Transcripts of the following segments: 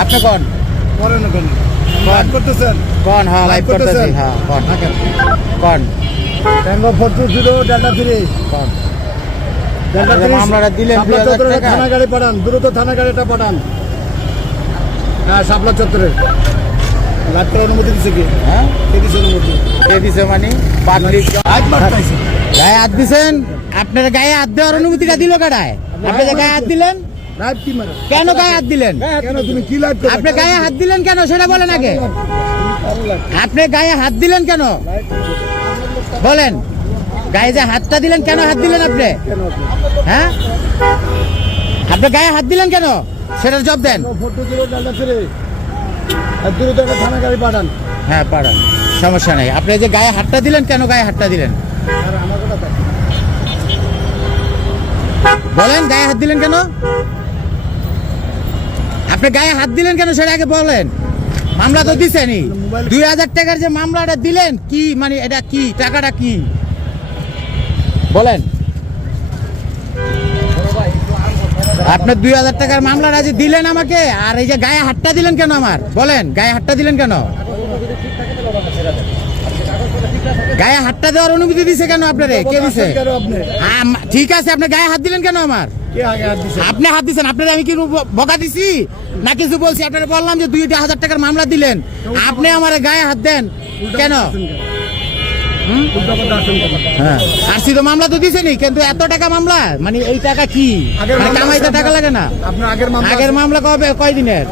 আপনি কোন করেন কোন লাইভ করতেছেন কোন? হ্যাঁ লাইভ করতেছি। হ্যাঁ কোন কোন ট্যাঙ্গো 420 ডেল্টা 3 কোন ডেল্টা 3 মামলাটা দিলেন 2000 টাকা। থানা গাড়ি পাঠান, দ্রুত থানা গাড়িটা পাঠান। হ্যাঁ শাপলা চত্বরে লাইভ করার অনুমতি দিছে কি? হ্যাঁ কে দিছে অনুমতি? কে দিছে মানে পাবলিক লাইভ মারতাইছে। গায়ে হাত দিছেন? আপনার গায়ে হাত দেওয়ার অনুমতিটা দিল কাটায়? আপনি যে গায়ে হাত দিলেন লাইভ কি মারে? কেন? গায়ে হাত দিলেন কেন তুমি কি লাইভ করো? আপনি গায়ে হাত দিলেন কেন সেটা বলেন আগে। আপনি গায়ে হাত দিলেন কেন বলেন? গায়ে যে হাতটা দিলেন কেন হাত দিলেন আপনি? হ্যাঁ আপনি গায়ে হাত দিলেন কেন সেটার জবাব দেন। 420 ডেল্টা 3 আর দ্রুত একটা থানা গাড়ি পাঠান। হ্যাঁ পারেন, সমস্যা নেই। আপনি যে গায়ে হাতটা দিলেন কেন? গায়ে হাতটা দিলেন আর আমার কথা তাই। বলেন, গায়ে হাত দিলেন কেন? আপনি গায়ে হাত দিলেন কেন সেটা আগে বলেন। মামলা তো দিছেনই, 2000 টাকার যে মামলাটা দিলেন কি মানে এটা কি? টাকাটা কি বলেন? আপনি 2000 টাকার মামলাটা যে দিলেন আমাকে, আর এই যে গায়ে হাতটা দিলেন কেন আমার? বলেন, গায়ে হাতটা দিলেন কেন? গায়ে হাতটা দেওয়ার অনুমতি দিছে কেন আপনারে? কে দিছে? কেন আপনি? ঠিক আছে, আপনি গায়ে হাত দিলেন কেন আমার? কে আগে হাত দিছে? আপনি হাত দিচ্ছেন। আপনারা আমি কি বকা দিছি না কিছু বলছি? আপনারা বললাম যে 2000 টাকার মামলা দিলেন, আপনি আমার গায়ে হাত দেন কেন? উল্টা কথা আসেন কেন? হ্যাঁ আরসি তো মামলা তো দিছেনি, কিন্তু এত টাকা মামলা মানে এই টাকা কি? আগের মানে মামলা কামাইতে আছে টাকা লাগে না? আপনার আগের মামলা কবে, কয় দিনের?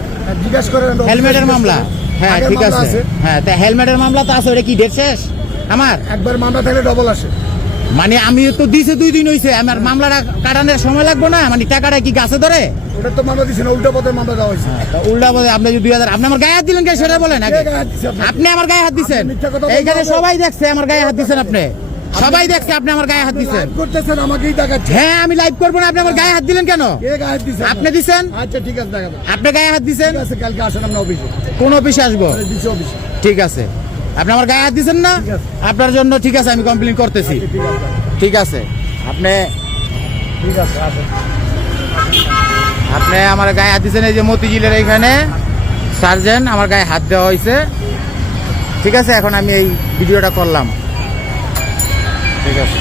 জিজ্ঞাসা করেন। হেলমেটের মামলা। হ্যাঁ আগের ঠিক মামলা আছে। হ্যাঁ তা হেলমেটের মামলা তো আছে, ওটা কি ডেট শেষ আমার? একবার মামলা থাকলে ডবল আসে। মানে আমি তো দিছে 2 দিন হইছে, আমার মামলাটা কাটানোর সময় লাগবে না? মানে টাকাটা কি গাছে ধরে? ওটা তো মামলা দিছে না, উল্টা পথে মামলা দেওয়া হয়েছে। উল্টা বলে আপনি যে 2000 আপনি আমার গায়ে হাত দিলেন কেন সেটা বলেন আগে। কে গায়ে হাত দিছে আপনাকে? আপনি আমার গায়ে হাত দিছেন, আপনি মিথ্যা কথা বলতে এইখানে হবে। সবাই দেখছে আমার গায়ে হাত দিছেন। আপনি সবাই দেখছে আপনি আমার গায়ে হাত দিছেন। লাইভ করতেছেন, আমাকেই দেখাচ্ছে। হ্যাঁ আমি লাইভ করবো না, আপনি আমার গায়ে হাত দিলেন কেন? কে গায়ে হাত দিছে? আপনি দিছেন, আচ্ছা ঠিক আছে, দেখাবো। আপনি গায়ে হাত দিছেন। ঠিক আছে, কালকে আসেন আমরা অফিসে। কোন অফিসে আসবো? দিছে অফিসে। ঠিক আছে, আপনি আমার গায়ে হাত দিছেন না? ঠিক আছে। আপনার জন্য ঠিক আছে, আমি কমপ্লেন করতেছি। ঠিক আছে, ঠিক আছে, আপনি ঠিক আছে, আসেন। আপনি আমার গায়ে হাত দিচ্ছেন। এই যে মতিঝিলের এইখানে সার্জেন্ট আমার গায়ে হাত দেওয়া হয়েছে। ঠিক আছে, এখন আমি এই ভিডিওটা করলাম। ঠিক আছে।